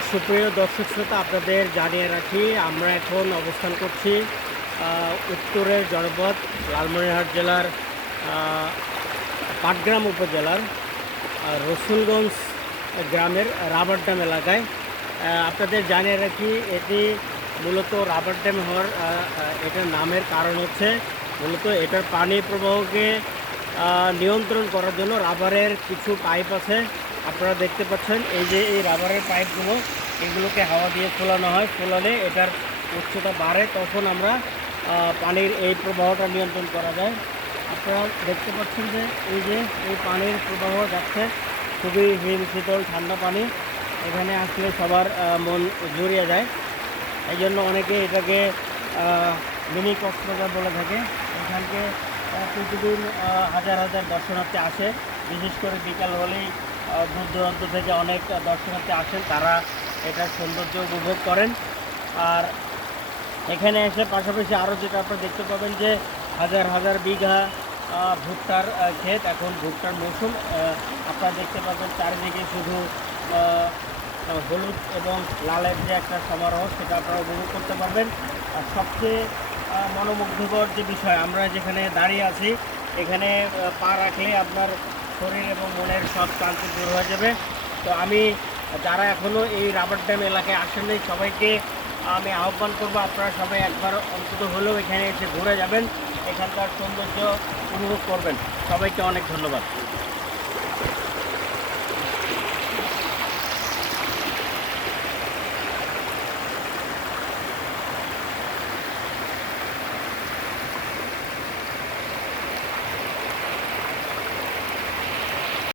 সুপ্রিয় দর্শক শ্রোতা, আপনাদের জানিয়ে রাখি আমরা এখন অবস্থান করছি উত্তরের জনপদ লালমনিরহাট জেলার পাটগ্রাম উপজেলার রসুলগঞ্জ গ্রামের রাবার ড্যাম এলাকায়। আপনাদের জানিয়ে রাখি এটি মূলত রাবার ড্যাম হওয়ার এটার নামের কারণ হচ্ছে মূলত এটার পানি প্রবাহকে নিয়ন্ত্রণ করার জন্য রাবারের কিছু পাইপ আছে। আপনারা দেখতে পাচ্ছেন এই যে এই রাবারের পাইপগুলো, এগুলোকে হাওয়া দিয়ে ফোলানো হয়। ফোলালে এটার উচ্চতা বাড়ে, তখন আমরা পানির এই প্রবাহটা নিয়ন্ত্রণ করা যায়। আপনারা দেখতে পাচ্ছেন যে এই পানির প্রবাহ যাচ্ছে, খুবই হিম শীতল ঠান্ডা পানি। এখানে আসলে সবার মন জুড়িয়ে যায়। এই জন্য অনেকে এটাকে মিনি কক্সবাজার বলে থাকে। এখানকে প্রতিদিন হাজার হাজার দর্শনার্থী আসে, বিশেষ করে বিকাল হলেই দূর দূরান্ত থেকে অনেক দর্শনার্থী আসেন, তারা এটার সৌন্দর্য উপভোগ করেন। আর এখানে এসে পাশাপাশি আরও যেটা আপনারা দেখতে পাবেন যে হাজার হাজার বিঘা ভুট্টার ক্ষেত। এখন ভুট্টার মৌসুম। আপনারা দেখতে পাবেন চারিদিকে শুধু হলুদ এবং লালের যে একটা সমারোহ, সেটা আপনারা উপভোগ করতে পারবেন। আর সবচেয়ে মনোমুগ্ধকর যে বিষয়, আমরা যেখানে দাঁড়িয়ে আছি এখানে পা রাখলে আপনার শরীর এবং মনের সব ক্লান্তি দূর হয়ে যাবে। তো আমি যারা এখনও এই রাবার ড্যাম এলাকায় আসেননি, সবাইকে আমি আহ্বান করবো আপনারা সবাই একবার অন্তত হলেও এখানে এসে ঘুরে যাবেন, এখানকার সৌন্দর্য উপভোগ করবেন। সবাইকে অনেক ধন্যবাদ।